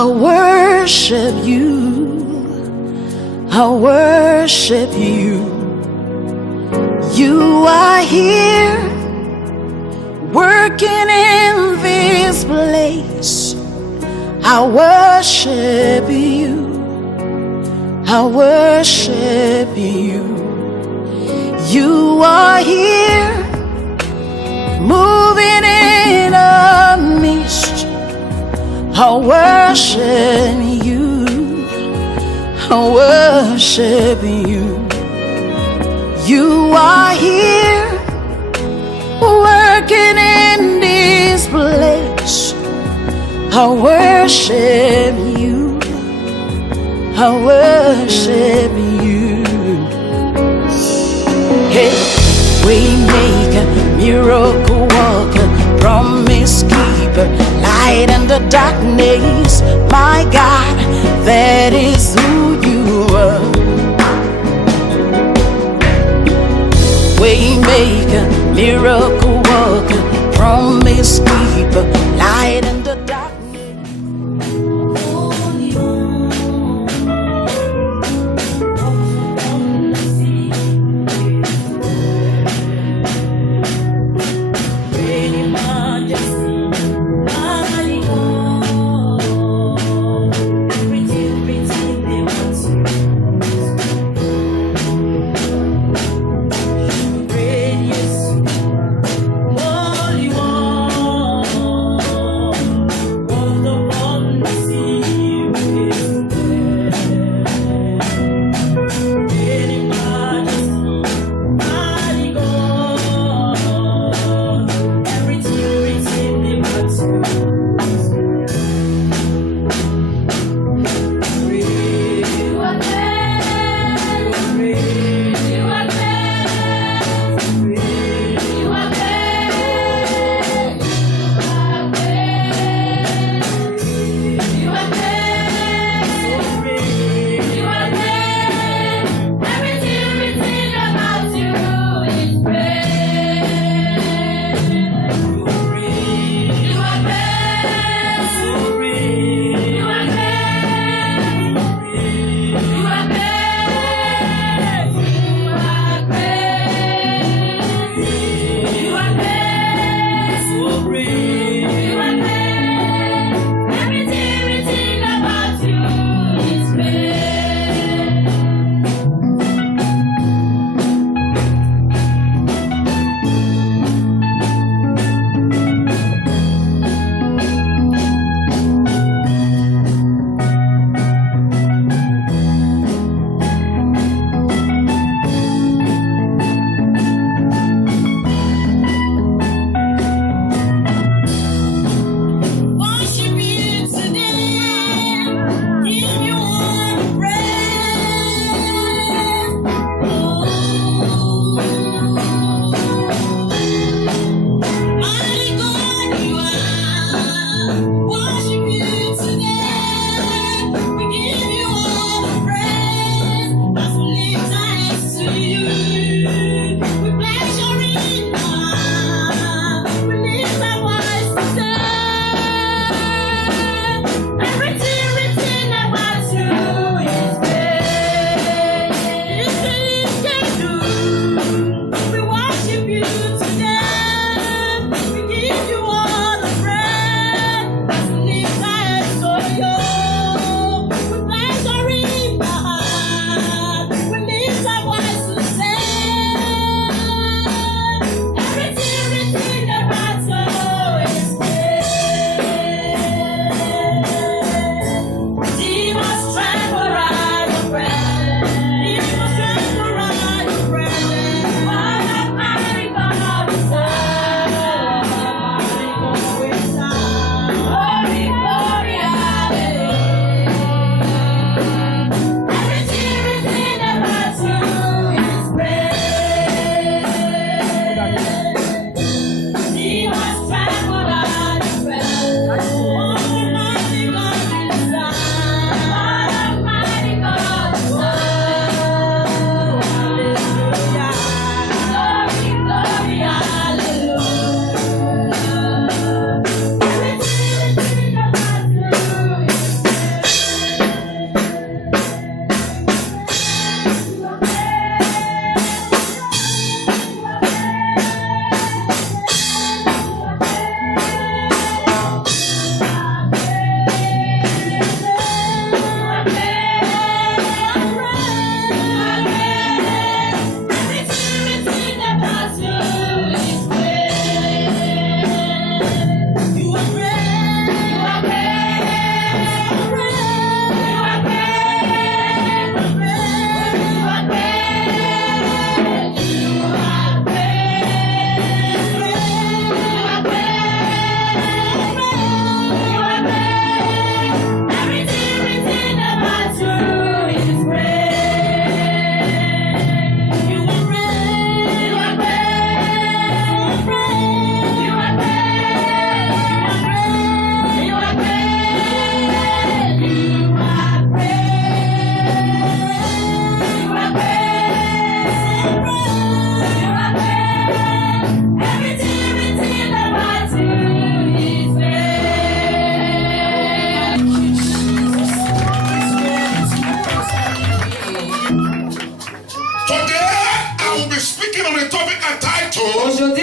I worship you. I worship you. You are here, working in this place. I worship you. I worship you. You are here, moving in a mist. I worship you. I worship you. You are here, working in this place. I worship you. I worship you. Hey, waymaker, miracle worker, promise keeper, light in the darkness. My God, that is who you are. Waymaker, miracle worker, promise keeper, light in the darkness.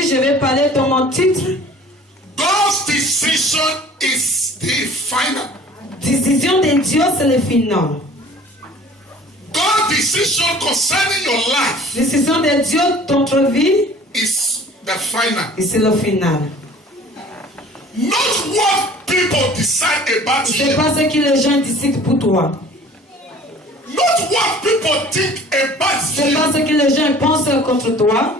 je vais parler dans mon titre. God's decision is the final. Décision de Dieu, c'est le final. God's decision concerning your life Décision de Dieu dans notre vie, is the final. et c'est le final. Not what people decide about C'est you. pas ce que les gens décident pour toi. Not what people think about C'est you. pas ce que les gens pensent contre toi.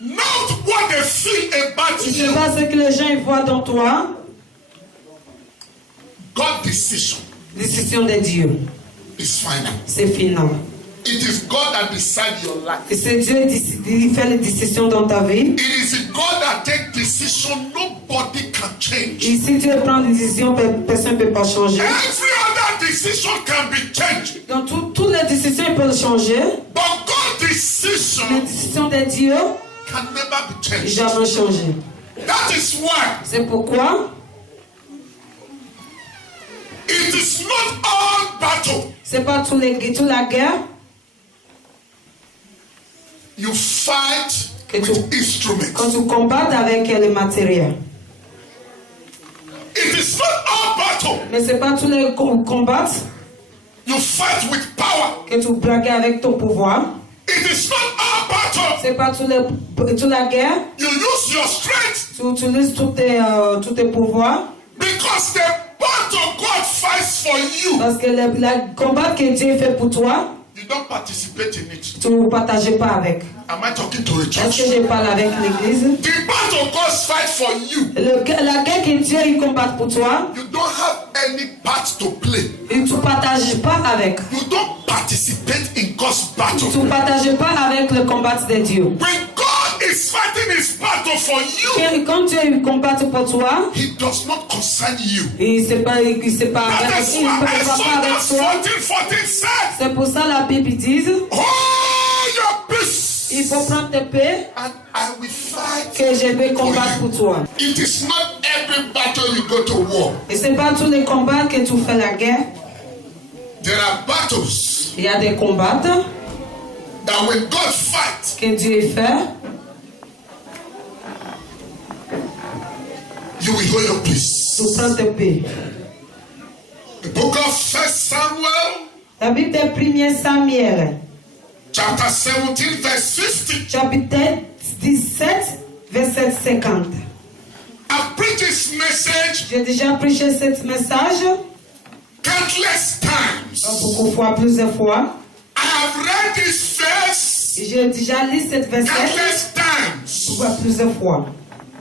Not what they feel about C'est you. pas ce que les gens voient dans toi. God's decision Décision de Dieu, is final. c'est final. It is God that decides your life. Et c'est Dieu qui fait les décisions dans ta vie. It is God that takes decision nobody can change. Et si Dieu prend des décisions, personne ne peut pas changer. Every other decision can be changed. Dans toutes les décisions, ils peuvent changer. But God's Les decision décisions de Dieu, can never be changed. jamais changer. That is why C'est pourquoi it is not all battle c'est pas toute la guerre you fight que with instruments. quand tu combats avec le matériel. It is not all battle Mais c'est pas tous les combats you fight with power. que tu braques avec ton pouvoir. It is not all battle C'est pas toute la guerre. you use your strength, Tu utilises tous tes pouvoirs. because the battle God fights for you, Parce que le combat que Dieu fait pour toi, you don't participate in it. tu ne partages pas avec. Am I talking to a Est-ce church? que je parle avec l'église? The battle God fights for you, La guerre que Dieu il combat pour toi, you don't have any part to play. et tu ne partages pas avec. You don't participate in God's battle. Tu ne partages pas avec le combat de Dieu. When God is fighting his battle for you, Quand Dieu il combat pour toi, he does not concern you. il ne pas That avec, is il why va pas avec Exodus toi. 14:14 says, C'est pour ça la Bible dit, hold your peace, il faut prendre tes paix and I will fight. que je vais combattre pour toi. It is not every battle you go to war. Et ce n'est pas tous les combats que tu fais la guerre. There are battles Il y a des combats that when God fights, que Dieu fait. you will hold your peace. Tu prends tes paix. The book of 1 Samuel, La Bible de 1 Samuel, chapter 17, verse 50. chapitre 17, verset 50. I've preached this message J'ai déjà prêché ce message countless times. beaucoup fois, plusieurs fois. I have read this verse Et j'ai déjà lu cette verset countless times. plusieurs fois.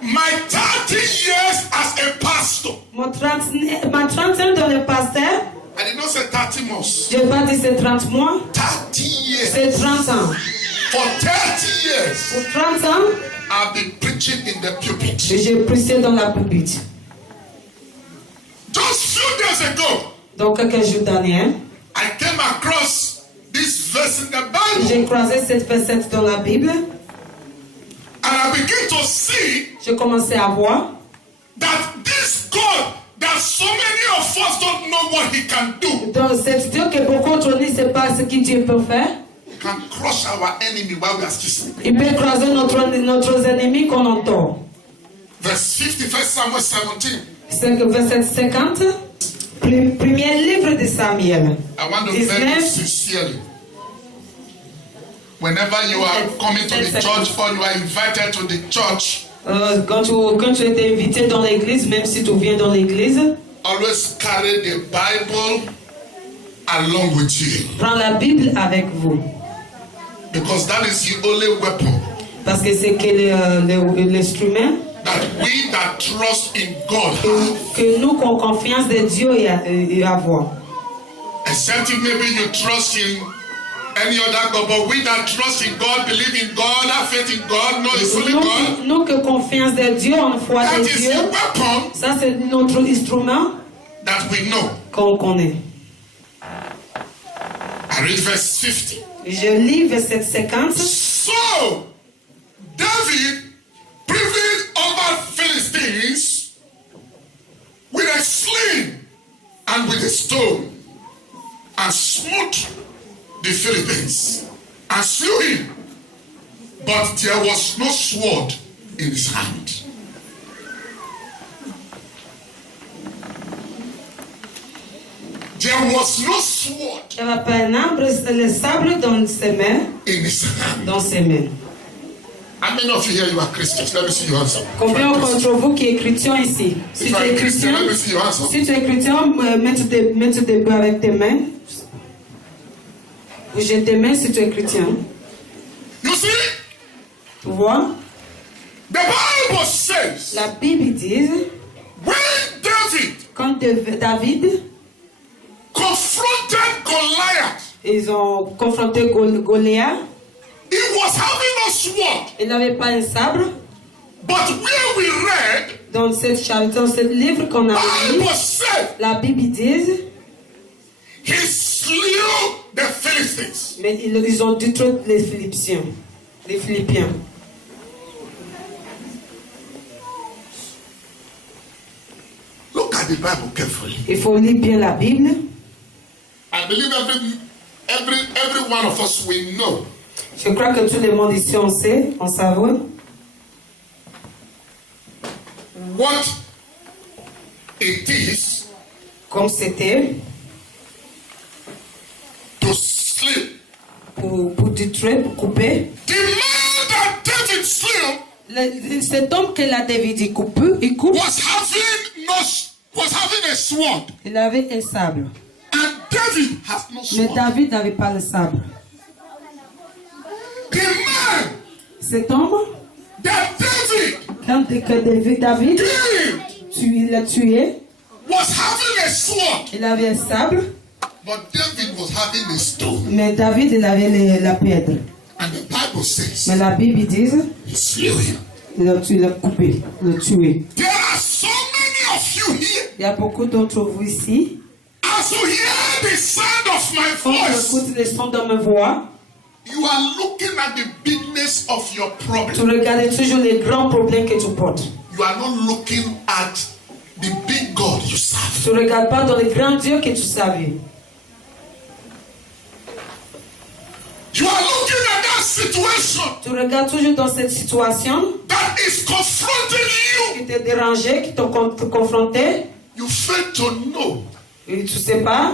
My 30 years as a pastor. Ma trentaine dans le pasteur, I did not say 30 months. je n'ai pas dit c'est 30 mois, 30 years. c'est 30 ans. For 30 years, Pour 30 ans, I've been preaching in the pulpit. j'ai prêché dans la pulpite. Just few days ago, Donc quelques jours derniers, I came across this verse in the j'ai Bible, croisé cette verset dans la Bible. and I begin to see J'ai commencé à voir that this God, that so many of us don't know what He can do, dans cette Dieu que beaucoup d'entre nous ne savent pas ce que Dieu peut faire. can crush our enemy while we are still sleeping. Il peut écraser notre ennemi qu'on entend. Verse 50, 1 Samuel 17. C'est le verset 50. Premier livre de Samuel. I want to beg you 19. sincerely. Whenever you are coming to the church or you are invited to the church, Quand tu étais invité dans l'église, même si tu viens dans l'église, always carry the Bible along with you, prends la Bible avec vous. because that is the only weapon Parce que c'est que l'instrument that we that trust in God have. que nous, qu'on confiance de Dieu et avoir. Except if maybe you trust in any other God, but we that trust in God, believe in God, have faith in God, know it's only God. Nous que confiance de Dieu, en foi That de is Dieu, the weapon ça c'est notre instrument that we know. qu'on connaît. I read verse 50. Je lis verset 50. So, David prevailed over Philistines with a sling and with a stone, and smote the Philistines and slew him. But there was no sword in his hand. There was no sword Il n'y avait pas un arbre, le sable dans ses mains. in his hand. Dans ses mains. How many of you here you are Christians? Let me see your answer. Combien d'entre vous qui est chrétien ici? Si If tu you es are Christian, chrétien, let me see your answer. si tu es chrétien, mets tes mains avec tes mains. Bouge tes mains si tu es chrétien. You see, Tu vois? the Bible says La Bible dit, when David quand David, confronted Goliath, ils ont confronté Goliath, he was having a sword. il n'avait pas un sabre. But where we read, Dans ce livre qu'on a lu, Bible said la Bible dit, he slew the Philistines. mais ils ont détruit les Philippiens. Les Philippiens. Look at the Bible carefully. Il faut lire bien la Bible. I believe every one of us will know Je crois que tout le monde ici, on sait, on savait what it is comme c'était to sleep. pour détruire, pour couper. The man that David slew Cet homme que la David il coupe, was having a sword, il avait un sabre. and David has no Mais sword. David n'avait pas le sabre. The man Cet homme, that David quand David killed l'a tué, was having a sword, il avait un sabre, but David was having a stone. mais David il avait la pierre. And the Bible says Mais la Bible dit, he slew him. il l'a coupé, il l'a tué. There are so many of you here. Il y a beaucoup d'entre vous ici. As you hear the sound of my Quand tu voice, écoutes le son de ma voix, you are looking at the bigness of your tu problem. regardes toujours les grands problèmes que tu portes. You are not looking at the big God you serve. Tu ne regardes pas dans les grands dieux que tu savais. You are looking at that situation Tu regardes toujours dans cette situation that is confronting qui you. te dérangeait, qui t'a confronté. You fail to know Et tu ne sais pas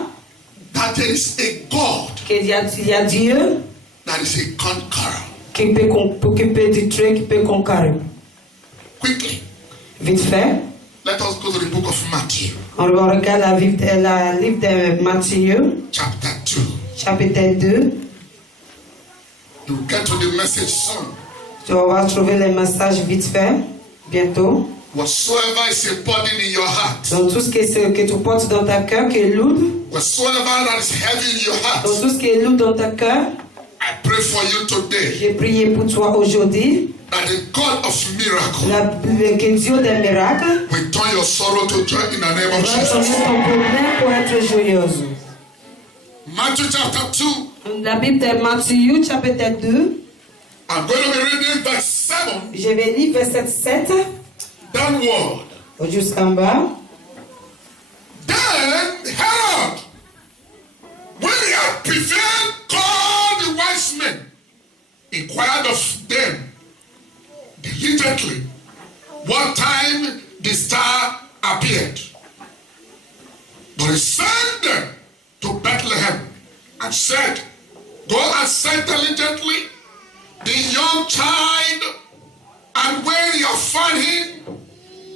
that there is a God qu'il y a Dieu that is a conqueror. qui peut détruire, qui peut conquérir. Quickly, Vite fait, let us go to the book of Matthew, on regarde la livre de Matthieu, chapter 2. chapitre 2. You get to the message soon. Tu vas trouver les messages vite fait, bientôt. Whatsoever is a burden in your heart, Dans tout ce que tu portes dans ta cœur, qui est lourd, whatsoever that is heavy in your dans heart, tout ce qui est lourd dans ta cœur, I pray for you today j'ai prié pour toi aujourd'hui. that the God of miracle Que Dieu des miracles will turn your sorrow to joy in the name of va changer Jesus. ton problème pour être joyeuse. Matthew chapter 2, La Bible de Matthieu, chapitre 2, I'm going to be reading verse 7 je vais lire verset 7 downward. jusqu'en bas. Then Herod, when he had prevailed, called the wise men, inquired of them diligently what time the star appeared. But he sent them to Bethlehem and said, go and search diligently the young child, and when you have found him,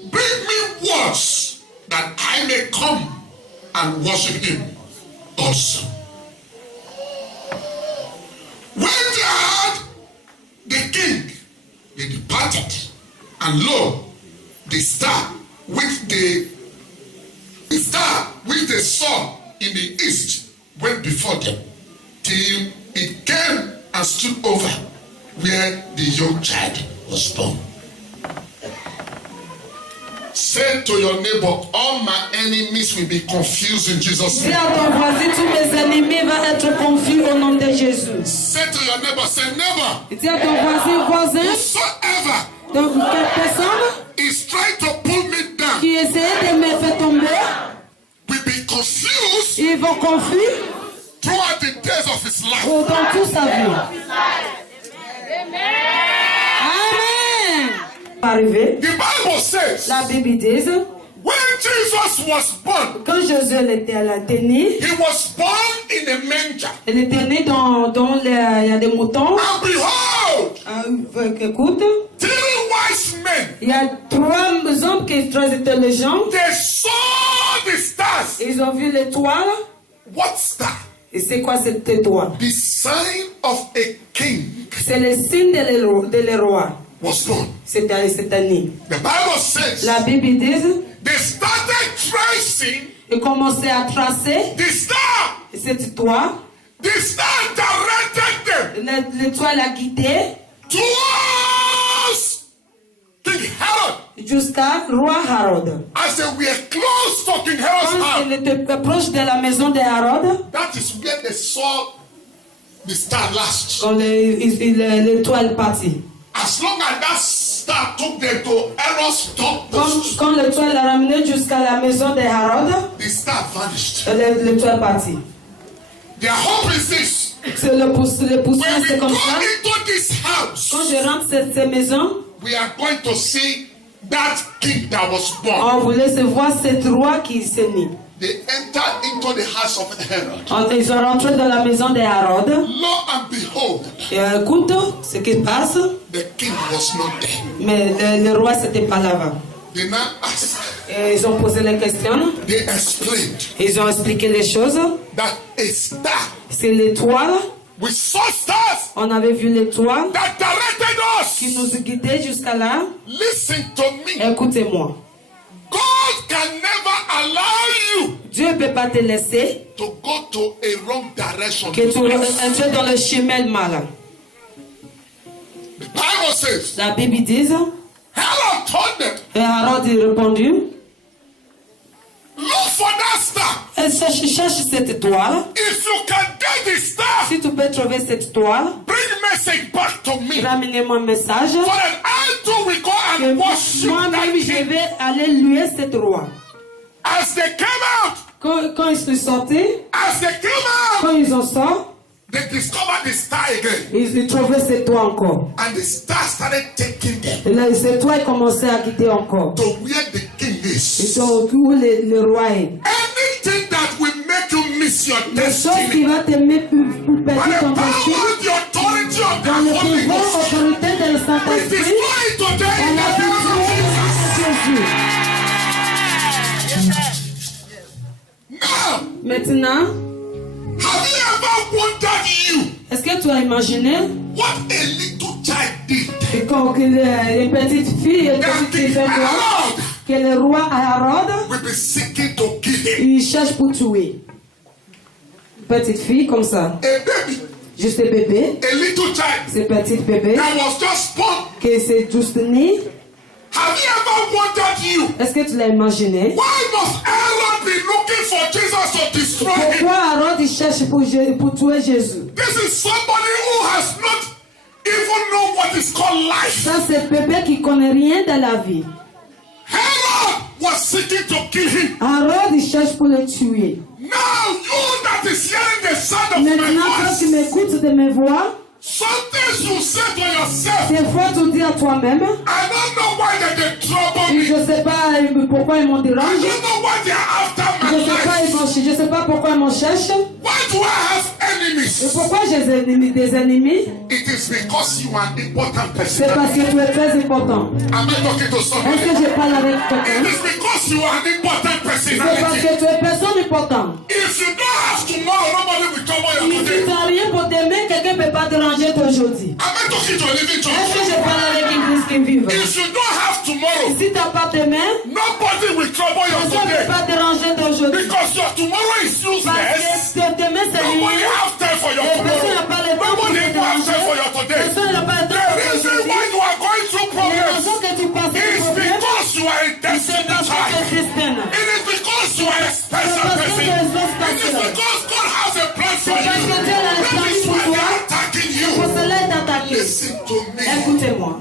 bring me words that I may come and worship him also. When they heard the king, they departed, and lo, the star which they saw in the east went before them, till it came and stood over where the young child was born. Say to your neighbor, all my enemies will be confused in Jesus' Dis name. à ton voisin, tous mes ennemis vont être confus au nom de Jésus. Say to your neighbor, say neighbor, Dis à ton voisin, whosoever donc quelle personne is trying to pull me down qui essaie de me faire tomber, will be confused ils vont confus throughout the days of his life. dans toute sa vie. Amen. Arrivé, The Bible says, la Bible dit, when Jesus was born, quand Jésus était né, he was born in a manger. il était né dans il y a des moutons. And behold, Écoute, 3 wise men, il y a 3 hommes qui sont très intelligents. they saw the stars. Ils ont vu l'étoile. What star? Et c'est quoi cette étoile? The sign of a king C'est le signe de l'roi. was born. Cette année. The Bible says, La Bible dit, they started tracing ils commençaient à tracer the star. cette étoile. The star directed them L'étoile a guidé towards King Herod. jusqu'à roi Hérode. As they were close to King Herod's Quand house, il était proche de la maison de Hérode, that is where they saw the star last. quand l'étoile partit. As long as that star took them to Herod's top post, Quand l'étoile l'a ramené jusqu'à la maison de Hérode, the star vanished. l'étoile partit. Their hope is this. C'est le poussé, When we c'est go comme ça. into this house, Quand je rentre dans cette maison, we are going to see that king that was born. on voulait se voir cette roi qui s'est née. They entered into the house of Herod. Ils sont rentrés dans la maison de Hérode. Lo and behold, Et écoute ce qui passe, the king was not there. mais le roi n'était pas là-bas. They now asked, Et ils ont posé les questions, they explained ils ont expliqué les choses. that a star, C'est l'étoile, we saw stars on avait vu l'étoile that directed qui us. nous guidait jusqu'à là. Listen to me. Écoutez-moi, God can never allow you Dieu ne peut pas te laisser to go to a wrong direction. que tu entres dans le chemin mal. The Bible says, La Bible dit, Herod told them, et Hérode a répondu, look for that star. elle cherche cette étoile. If you can get the star, Si tu peux trouver cette étoile, bring message back to me. ramenez-moi un message. So that I too will go Que and worship that moi-même, je king. vais aller louer cette roi. As they came out, Quand ils sont sortis, as they came out, quand ils en sortent, they discovered the star again. ils trouvaient cette étoile encore. And the star started taking them Et là, cette étoile commençait à quitter encore. to where the king Ils is. sont où le roi est. Anything that will make you miss your Les choses qui destiny, vont t'aimer pour by perdre the ton power destin, and the authority of the dans le Holy pouvoir, Ghost, autorité de we Saint-Esprit, destroy it today in on the a name of détruit Jesus. Jésus. Now, Maintenant, have you ever wondered you est-ce que tu as imaginé what a little child did? que quand les petites filles et les That petites filles King font quoi? Herod Que le roi Hérode, will be seeking to kill him. il cherche pour tuer. Petite fille comme ça, A baby, juste un bébé, a little child ce petit bébé, that was just born. que c'est juste né. Have you ever wondered you Est-ce que tu l'as imaginé? why must Herod be looking for Jesus to destroy him? Pourquoi Hérode il cherche pour tuer Jésus? This is somebody who has not even know what is called life. Ça, c'est un bébé qui connaît rien de la vie. Herod was seeking to kill him. Hérode il cherche pour le tuer. Now you that is hearing the sound of my Maintenant, quand tu voice, m'écoutes de mes voix, sometimes you say to yourself, des fois tu dis à toi-même, I don't know why they trouble me. je ne sais pas pourquoi ils m'ont I dérangé. don't know why they are after Je my ne sais pas, life. je sais pas pourquoi ils m'en cherchent. Why do I have Et enemies? pourquoi j'ai des ennemis? It is because you are an important C'est person. parce que tu es très important. Am I talking to Est-ce somebody? que je parle avec It quelqu'un? is because you are an important C'est parce personality. que tu es personne importante. If you don't have tomorrow, nobody will trouble you Si tu today. n'as rien pour t'aimer, quelqu'un ne peut pas déranger toi aujourd'hui. Am I talking to a living Est-ce que church? je parle avec une église qui vive? If you don't have tomorrow, Si tu n'as pas t'aimer, nobody will trouble you personne ne peut today. pas déranger toi aujourd'hui. Because your tomorrow is Parce useless. que t'aimer, c'est Nobody rien. have time for your Et personne n'a tomorrow. pas le temps pour te Nobody even have time for your déranger. today. Personne n'a pas le temps The pour te reason déranger. why you are going through Les problems raisons que tu passes des is problèmes, because you are a c'est destiny parce que tu es child. Christiane. It is because you are a special parce que person. tu es It is spécial. because God has a plan for C'est parce you. que Dieu a un plan That is pour why they toi. are attacking Pour you. cela, il t'attaque. Listen to me. Écoutez-moi.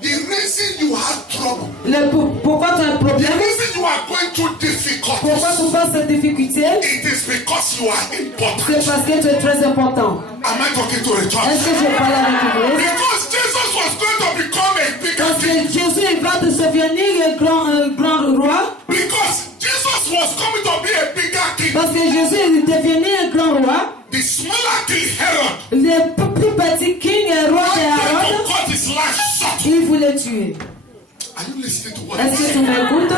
The reason you have trouble, Pourquoi tu as un the problème? reason you are going through difficulties, Pourquoi tu passes cette difficulté? it is because you are important. C'est parce que tu es très important. Am I talking to a Est-ce church? que je parle avec l'église? Because Jesus was going to become a bigger Parce que king. Jésus va de devenir grand roi. Because Jesus was coming to be a bigger king. Parce que Jésus est devenu un grand roi. The smaller king Herod Le plus petit king et roi de wanted Hérode, to cut his life short. il voulait tuer. Are you listening to what Est-ce I'm que tu saying? m'écoutes?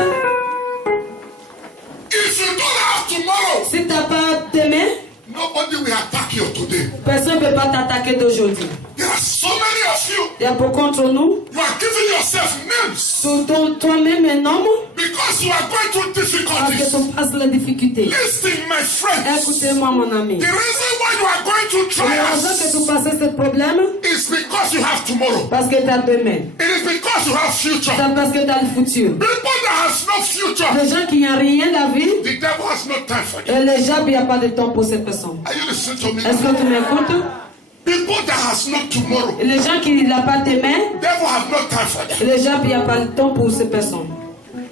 If you don't have tomorrow, Si tu n'as pas demain, nobody will attack you today. personne ne peut pas t'attaquer d'aujourd'hui. There are so many of you. Il y a beaucoup d'entre nous, You are giving yourself names tu donnes toi-même un nom because you are going through parce que difficulties. tu passes la difficulté. Listen, my friends. Écoutez-moi, mon ami. The reason why you are going through La raison que trials tu passes ce problème, is because you have tomorrow. parce que tu as demain. It is because you have future. C'est parce que tu as le futur. People that has no future, Les gens qui n'ont rien dans la vie, the devil has no time for you. et les gens, il n'y a pas de temps pour ces personnes. Are you listening to me? Est-ce que tu m'écoutes? People that has no tomorrow, Les gens qui n'ont pas demain, devil have no time for them. les gens, il n'y a pas de temps pour ces personnes.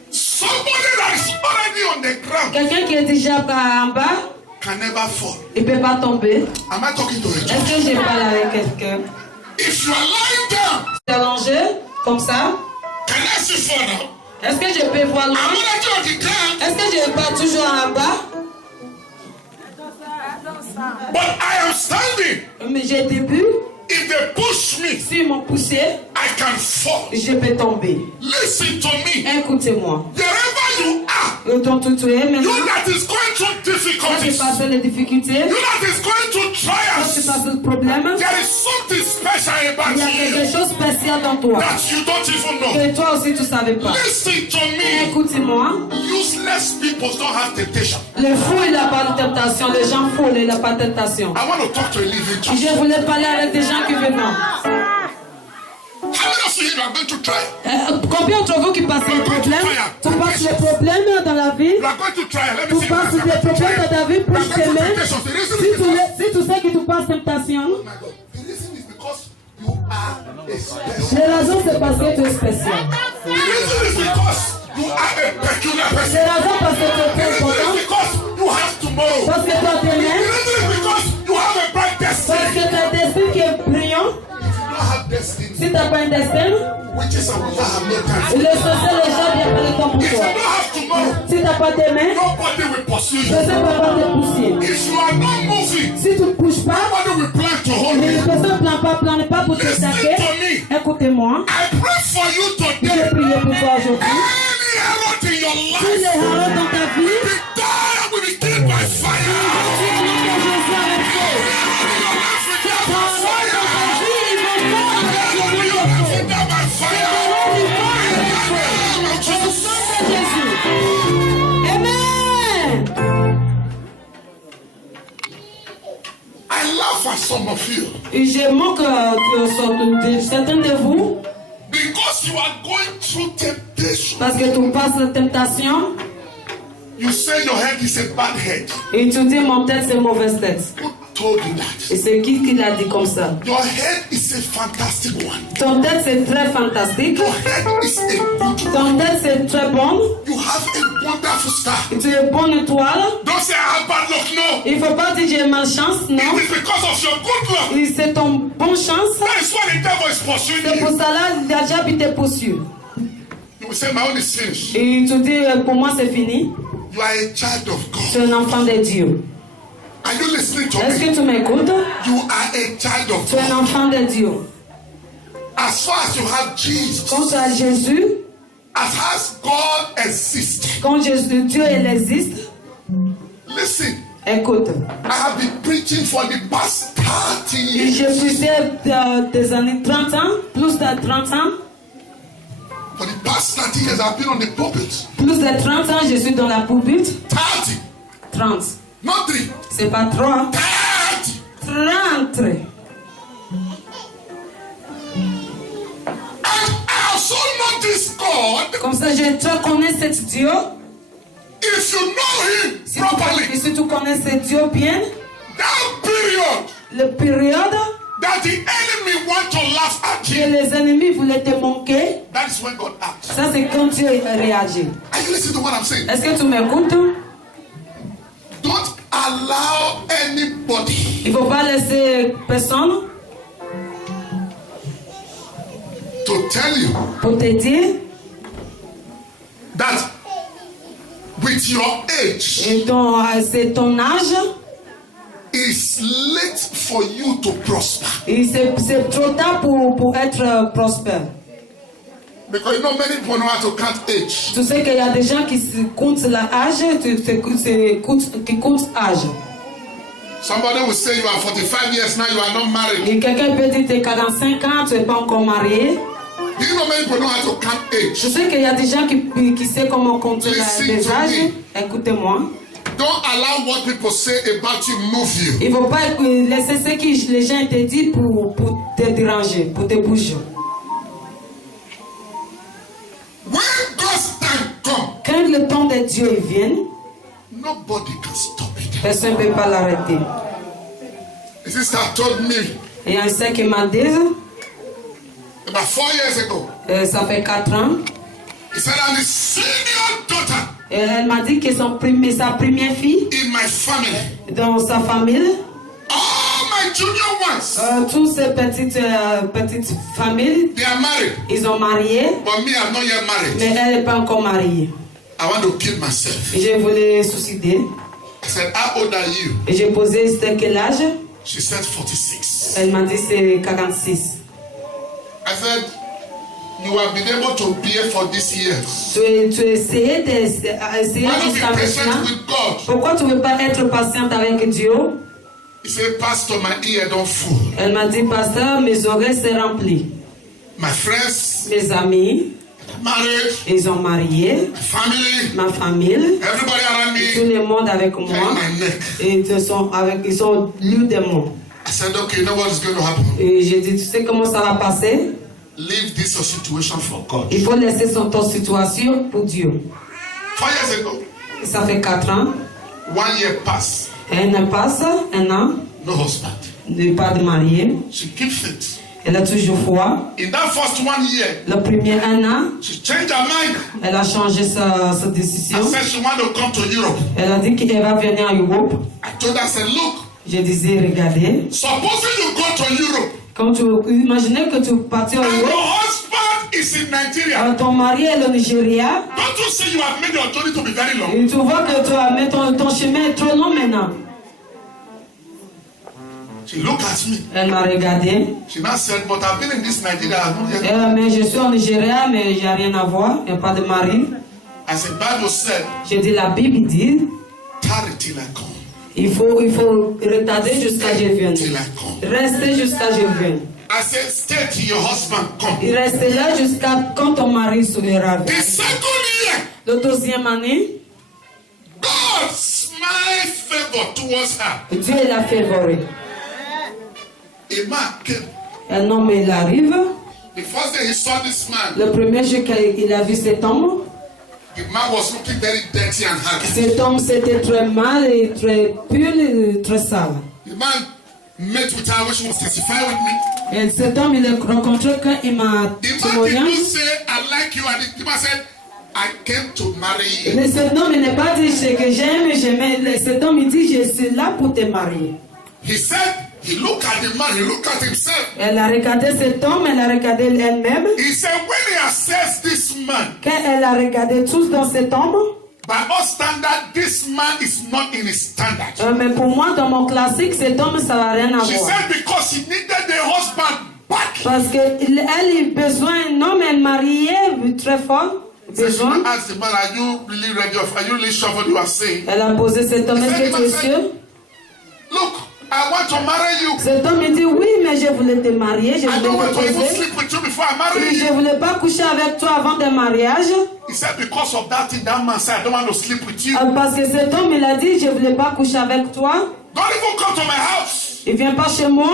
Somebody that is already on the ground Quelqu'un qui est déjà en bas, can never fall. il ne peut pas tomber. Am I talking to a church? Est-ce que j'ai parlé avec quelqu'un? If you are lying down, C'est allongé, comme ça. can I see fall now? Est-ce que je peux voir I'm loin? already on the ground, Est-ce que je ne vais pas toujours en bas? but I am standing. Mais j'ai début. If they push me, S'ils m'ont poussé, I can fall. je peux tomber. Listen to me. Écoutez-moi. Wherever you are, Dans tout est maintenant. you that is going through Quand tu difficulties, passes les difficultés, you that is going through quand tu trials, passes le problème, there is something special il about y a quelque you chose de spécial dans toi. that you don't even know. Que toi aussi tu ne savais pas. Listen to me. Écoutez-moi. Useless people don't have temptation. Le fou, il n'a pas de tentation. Les gens fous, il n'a pas de tentation. I want to talk to a living church. Je voulais parler avec des gens qui vivent. How many of you are going to try? Combien d'entre vous qui passent les problèmes? Tu passes les problèmes dans la vie? You are going to try. Let me Tu see. passes des problèmes dans ta vie pour You are going t'aimer? to temptation. The reason Si is tu, because, si tu sais que tu passes tentation, oh my God. The reason is because you are a special. les raisons c'est parce que tu es spécial. The reason is because you are a peculiar person. Les raisons parce que tu The es reason important. is because you have tomorrow. Parce que tu as The demain. reason is because you have a bright Parce destiny. que tu as un destin qui est brillant. If you don't have destiny, Si tu n'as pas un destin, witches and wizards have no time for le you. sorcier, les gens viennent pas de temps pour If you toi. don't have tomorrow, Si tu n'as pas demain, nobody will pursue je you. sais pas pas te pousser. If you are not moving, Si tu ne bouges pas, nobody will plan to hold mais les you. personnes ne planent pas pour te Listen saquer. to me. Écoutez-moi. I pray for you Je vais today. prier pour toi aujourd'hui. Any error in your Tous les life, erreurs dans ta vie, the die will be killed by fire. tu es nom de Jésus avec feu. Error in your life will die by Erreurs dans ta fire. vie, ils vont mourir avec le Error in nom your de life feu. will die by fire. Erreurs du corps avec In the feu. name of Au Jesus. nom de Jésus. Amen. I laugh at some of you Et je moque de certains de vous because you are going through temptation. parce que tu passes la tentation You say your head is a bad head. et tu dis mon tête c'est mauvaise tête. Who told you that? Et c'est qui l'a dit comme ça? Your head is a fantastic one. Ton tête c'est très fantastique. Your head is a good one. Ton tête c'est très bonne. You have a wonderful star. Et tu es bonne étoile. Don't say I have bad luck. No. Il faut pas dire j'ai malchance, non. It is because of your good luck. Et c'est ton bonne chance. That is why the devil is pursuing C'est pour you. ça là, le diable te poursuit. You will say, my own is finished. Et tu dis pour moi c'est fini. You are a child of Tu God. es un enfant de Dieu. Are you listening to Est-ce me? que tu m'écoutes? You are a child of Tu es un God. enfant de Dieu. As far as you have Jesus, Quand tu as Jésus, as far as God exists, quand Jésus, Dieu il existe, listen, écoute. I have been preaching for the past 30 Et years. je faisais des années 30 ans, plus de 30 ans. For the past 30 years, I've been on the pulpit. Plus de 30 ans, je suis dans la pulpite. 30, 30. not 3. C'est pas 3. 30. 30. And I also know this God. Comme ça, je connais cet Dieu. If you know Him Si properly, tu connais ce Dieu bien, that period le période that the enemy want to laugh at que you, les ennemis voulaient te manquer, that is when God acts. ça c'est quand Dieu réagit. Are you listening to what I'm saying? Est-ce que tu m'écoutes? Don't allow anybody Il ne faut pas laisser personne to tell you pour te dire, that with your age, et c'est ton âge, it's late for you to prosper. et c'est trop tard pour être prospère. Because you know many people know how to count age. Tu sais qu'il y a des gens qui comptent l'âge, qui comptent âge. Somebody will say you are 45 years now, you are not married. Et quelqu'un peut dire que tu as 45 ans, tu n'es pas encore marié. Do you know many people know how to count age? Je sais qu'il y a des gens qui savent comment compter les âges. Écoutez-moi. Don't allow what people say about you move you. Il ne faut pas laisser ce que les gens te disent pour te déranger, pour te bouger. When God's time comes, Quand le temps de Dieu vient, nobody can stop it. personne ne peut pas l'arrêter. A sister told me Il y a un sœur qui m'a dit, about 4 years ago, ça fait 4 ans, he said, I'm the senior daughter elle m'a dit que sa première fille in my family. dans sa famille, All my junior ones, toutes ces petites familles, they are married. ils ont marié, But me, I'm not yet married. mais elle n'est pas encore mariée. I want to kill myself. Et je voulais suicider. I said, how old are you? Et j'ai posé c'était quel âge? She said 46. Elle m'a dit c'est 46. I said, you have been able to bear for this year. Tu essayais Why not be jusqu'à patient maintenant. with God? Pourquoi tu ne veux pas être patiente avec Dieu? He said, Pastor, my ear don't fool. Elle m'a dit, pasteur, mes oreilles sont remplies. My friends, Mes amis, married, ils ont marié. my family, Ma famille, everybody around tout me, le monde avec moi. carrying my neck. Et ils sont nus de moi. I said, okay, you know what is going to happen? Et j'ai dit, tu sais comment ça va passer? Leave this situation for God. Il faut laisser ton situation pour Dieu. 4 years ago, Et ça fait 4 ans. 1 year passed, Elle passe un an, no husband. de pas de mariée. She keep faith. Elle a toujours foi. In that first 1 year, Le premier un an, she changed her mind elle a changé sa décision. and said she wanted to come to Europe. Elle a dit qu'elle va venir en Europe. I told her, I said, look, Je disais, regardez, supposing you go to Europe quand tu imaginais que tu partais en and Europe, your husband is in Nigeria, ton mari est au Nigeria, don't you see you have made your journey to be very long? et tu vois que tu as mis ton chemin est trop long maintenant. She looked at me. Elle m'a regardé. She now said, but I've been in this Nigeria. I've not yet. Mais je suis au Nigeria, mais il n'y a rien à voir, il n'y a pas de mari. As the Bible said, J'ai dit, la Bible dit, tarry till I come. il faut retarder jusqu'à ce que je vienne. Till I come. Rester jusqu'à ce que je vienne. I said, stay till your husband come. Il reste là jusqu'à quand ton mari sera The venu. second year, Le deuxième année, God smiled favor towards her. Dieu l'a favoré. A man came. Un homme, il arrive. The first day he saw this man, Le premier jour qu'il a vu cet homme, the man was looking very dirty and haggard. cet homme c'était très mal et très pur et très sale. The man met with her when she was testifying with me. Et cet homme, il a rencontré quand il m'a The man did témoigné. not say, I like you. And the man said, I came to marry you. Mais cet homme, il n'a pas dit ce que j'aime. Cet homme, il dit, je suis là pour te marier. He said, he looked at the man, he looked at himself. Elle a regardé cet homme, elle a regardé elle-même. He said, when he assessed this man, Quand elle a regardé tous dans cet homme, by all standard, this man is not in his standard. mais pour moi, dans mon classique, cet homme, ça n'a rien à She voir. said, because he needed a husband back. Parce qu'elle a besoin d'un homme, elle marié, très fort. So she Besoin. asked the man, are you really ready? Are you really sure what you are saying? Elle a posé cet homme, est-ce que tu es sûr? Look, I want to marry you. Cet homme, il dit, oui, mais je voulais te marier, je I don't voulais want te to even poser. sleep with you before I marry Et je you. voulais pas coucher avec toi avant le mariage. He said, because of that thing, that man said, I don't want to sleep with you. Parce que cet homme, il a dit, je voulais pas coucher avec toi. Don't even come to my house. Il vient pas chez moi.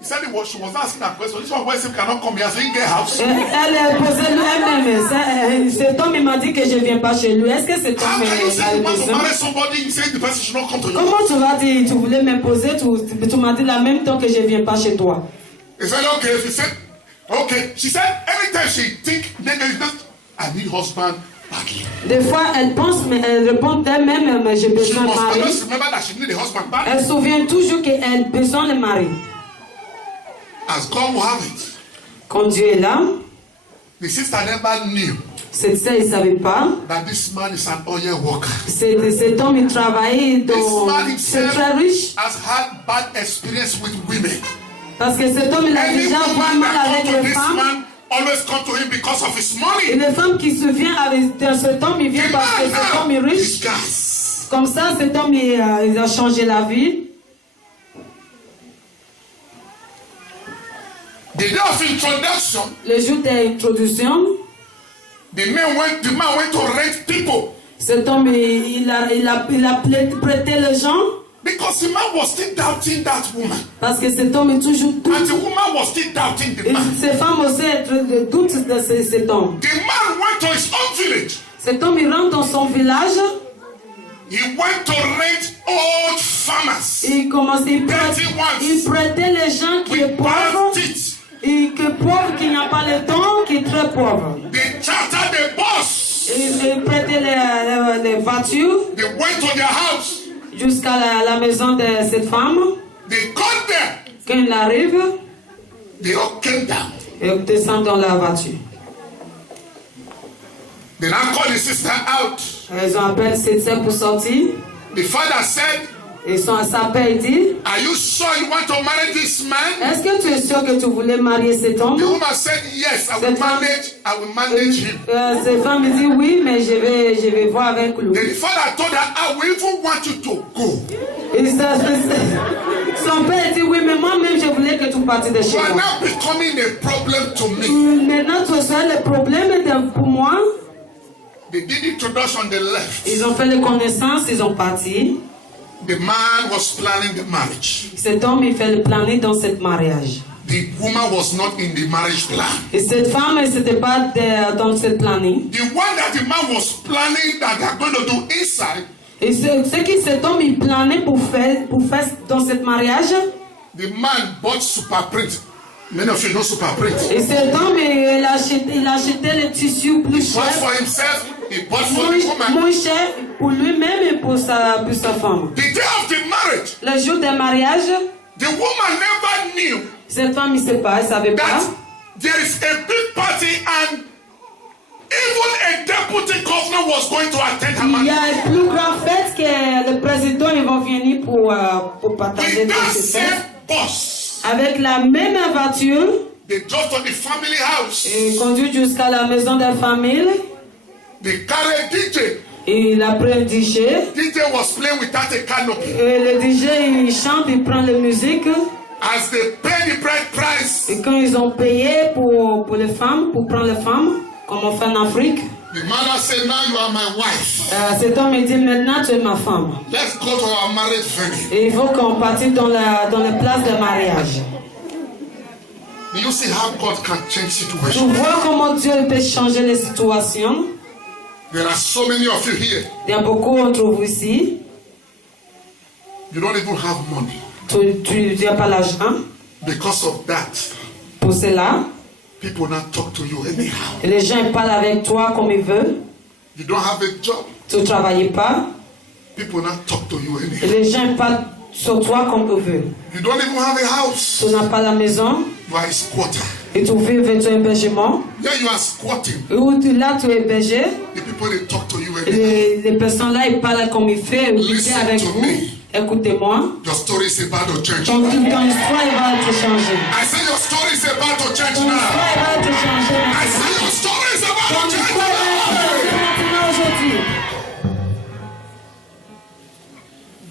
He said she was asking that question. This one boy cannot come here, so he get house. Elle a posé elle-même. Cet homme, il m'a dit que je viens pas chez lui. Est-ce que cet How homme can you est say à you la want to maison? marry somebody, you say the person should not come to you? Comment tu vas dire, tu voulais m'imposer, tu m'as dit la même temps que je viens pas chez toi. He said, okay. He said, okay. She said, anytime she think negative, I need husband badly. Des fois, elle pense, mais elle répond d'elle-même, mais j'ai She besoin de must mari. always remember that she need a husband badly. Elle se souvient toujours qu'elle a besoin de mari. As God will have it. Quand Dieu est là, The sister never knew Cette sœur, il ne savait pas. that this man is an oil worker. Cet homme, il travaillait This dans... man C'est himself très riche. has had bad experience with women. Parce que cet homme, il a Any déjà woman vraiment that avec come to les this femmes. man always come to him because of his Et money. les femmes qui se viennent avec cet homme, il vient The parce que man cet homme est now is riche. gas. Comme ça, cet homme, il a changé la vie. The day of introduction, Le jour de l'introduction, the man went to rent people cet homme, il a prêté les gens. because the man was still doubting that woman. Parce que cet homme est toujours doute. And the woman was still doubting the Et man. ces femmes aussi doutent de cet homme. The man went to his own village. Cet homme, il rentre dans son village. He went to rent old farmers Et il commence, il prêtait les gens qui with est pauvre. bad teeth. Et que pauvre, qui n'a pas le temps, qui est très pauvre. They chartered a bus. Il prêtait les voitures They went to their house. jusqu'à la maison de cette femme. They got there. Quand il arrive, They all came down. il descend dans la voiture. They now called the sister out. Ils ont appelé cette sœur pour sortir. The father said, Et sa père dit, "Are you sure you want to marry this man?" est-ce que tu es sûr que tu voulais marier cet homme? The woman said, "Yes, I will manage him." Cette femme dit oui, mais je vais voir avec lui. Then the father told her, "I will even want you to go. Et son père dit oui, mais moi-même je voulais que tu partes de chez You are moi. now becoming a problem to me." Maintenant tu as le problème pour moi. They did introduction, they left. Ils ont fait les connaissances, ils ont parti. The man was planning the marriage. Cet homme, il fait le planning dans ce mariage. The woman was not in the marriage plan. Et cette femme, elle n'était pas dans ce planning. The one that the man was planning that they are going to do inside, Et ce que cet homme, il planait pour faire dans ce mariage. the man bought super print. Many of you know super print. Et cet homme, il achetait le tissu plus He bought cher. for himself, he bought for the woman. Moins cher pour lui-même et pour sa femme. The day of the marriage, Le jour du mariage, the woman never knew cette femme, il ne sait pas, elle ne savait pas. that there is a big party and even a deputy governor was going to attend her Il y marriage. a une plus grande fête que le président il va venir pour partager With that cette same fête. bus, Avec la même voiture, they drove to the family house. il conduit jusqu'à la maison de la famille. They carried DJ. Il a pris un DJ. DJ was playing without a canopy. Et le DJ, il chante, il prend la musique. As they paid the bride price, Et quand ils ont payé pour les femmes, pour prendre les femmes, comme on fait en Afrique, the mother said, "Now you are my wife. cet homme il dit maintenant tu es ma femme. Let's go to our marriage venue." Et il faut qu'on partisse dans la place de mariage. Do you see how God can change Tu situations? vois comment Dieu peut changer les situations. There are so many of you here. Il y a beaucoup d'entre vous ici. You don't even have money. Tu n'as pas l'argent. Because of that, Pour cela, people now talk to you anyhow. les gens ils parlent avec toi comme ils veulent. You don't have a job. Tu ne travailles pas. People now talk to you Et anyhow. les gens ils parlent sur toi comme ils veulent. You don't even have a house. Tu n'as pas la maison. You are a squatter. Et tu vis avec ton hébergement. Yeah, you are squatting. Et où là tu es hébergé. The people they talk to you Et anyhow. les personnes là ils parlent comme ils font. Ils disent Listen avec to vous. me. Écoutez-moi. Your story is about to change. Ton histoire elle va te changer. I say your story is about to change Ton now. histoire elle va te changer. I say your story is about Ton to change histoire elle va te now. changer maintenant aujourd'hui.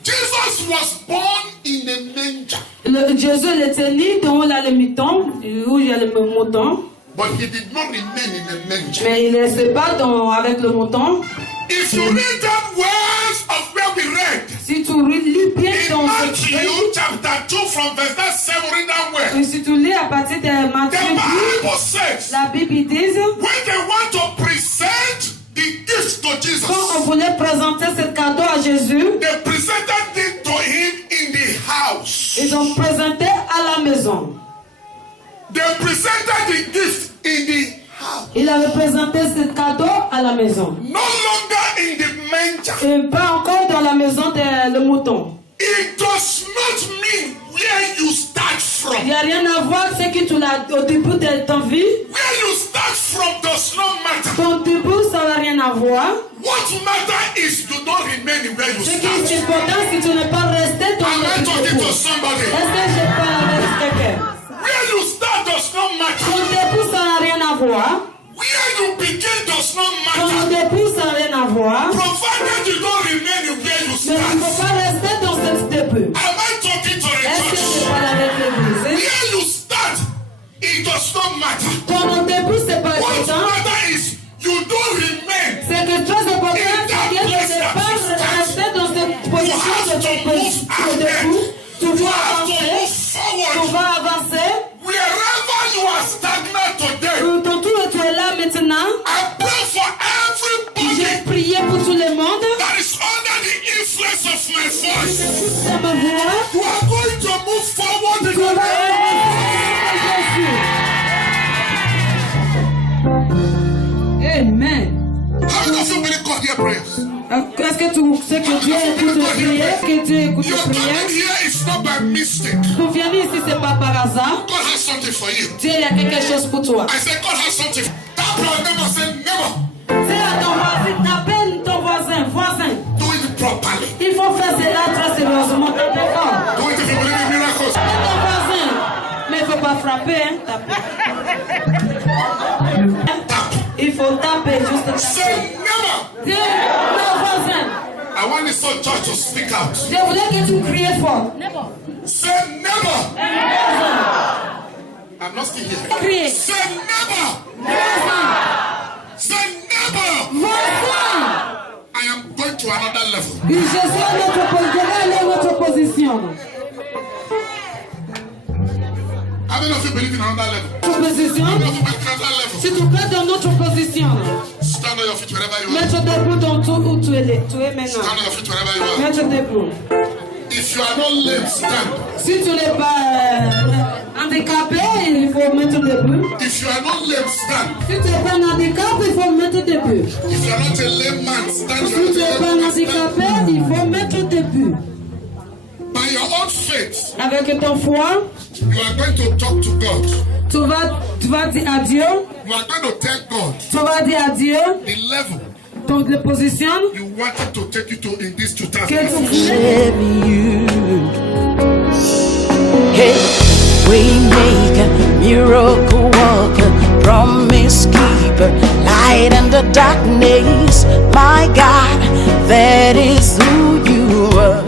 Jesus was born in a manger, Jésus il était né dans le mouton, où il y a le mouton, but he did not remain in a manger. mais il ne restait pas avec le mouton. If you read that words of where we read, Si tu lis bien in dans ce Matthew texte, chapter 2 from verse 7, read that word. et si tu lis à partir de The Matthieu 12, Bible says, la Bible dit, when they want to present the gift to Jesus, quand on voulait présenter ce cadeau à Jésus, they presented it to him in the house. ils ont présenté à la maison. They presented the gift in the house. Il avait présenté ce cadeau à la maison. No longer in the manger. Et pas encore dans la maison de le mouton. It does not mean where you start Il from. n'y a rien à voir avec ce que tu as au début de ta vie. Where you start from from does not matter. Ton debout, ça n'a rien à voir. What matter is you don't remain where you Ce qui est start. important, c'est de ne pas rester dans Am I le talking to debout. somebody? Est-ce que je parle avec quelqu'un? Where you start does not Ton matter. debout, ça n'a rien à voir. Where you begin does not Ton matter. debout, ça n'a rien à voir. Provided you don't remain where you Mais il ne faut start. pas rester dans ce debout. Am I talking to a Est-ce que je church? parle avec l'église? Where you start, it does not matter. Ton debout, c'est pas What important. matter is you don't remain. C'est que très important, c'est que de ne pas rester dans cette position de debout. Tu You dois have to avancer. move Tu forward. vas avancer. Wherever you are stagnant today, Ton tour, tu es là maintenant. I pray for everybody J'ai prié pour tout le monde. that is under the influence of my voice. Ça me voit. You are going to move forward in Tu the vas avancer. Amen. How many of you really God hear prayers? Est-ce que tu sais que Dieu écoute tes prières? Que Dieu écoute Your tes coming prières? here is not by mistake. Pour venir ici, c'est pas par hasard. God has something for you. Dieu, il y a quelque chose pour toi. I said God has something. Tap your neighbor, say neighbor. Dis à ton voisin, t'appelles ton voisin. Do it properly. Il faut faire cela très sérieusement. Tape fort. Do it if you believe in miracles. Appelle ton voisin. Mais il ne faut pas frapper, hein. Taper. Tap. Il faut taper, juste Say taper. neighbor. Dis ton voisin. I want this whole church to speak out. Je voulais que tu cries fort. Say neighbor. I'm not still here. Crier. Say neighbor. Voisin. Say neighbor. Voisin. I am going to another level. Je suis à notre position. Je vais aller à notre position. How many of you believe in another level? Notre position. How many of you believe in another level? S'il te plaît, dans notre position. Stand on your feet wherever you are. Mettre debout dans tout où tu es maintenant. Stand on your feet wherever you are. Mettre debout. If you are not lame, stand. Si tu n'es pas handicapé, il faut mettre debout. If you are not lame, stand. Si tu n'es pas un handicap, il faut mettre debout. If you are not a lame man, stand. Si You are tu n'es not a pas un lame man, handicapé, stand. il faut mettre debout. By your own faith, Avec ton foi, you are going to talk to God. tu vas dire à Dieu. You are going to tell God Tu vas dire à Dieu the level ton position you wanted to take you to in this que 2000. tu voulais. Chevy you. Hey, Waymaker, miracle worker, promise keeper, light in the darkness. My God, that is who you are.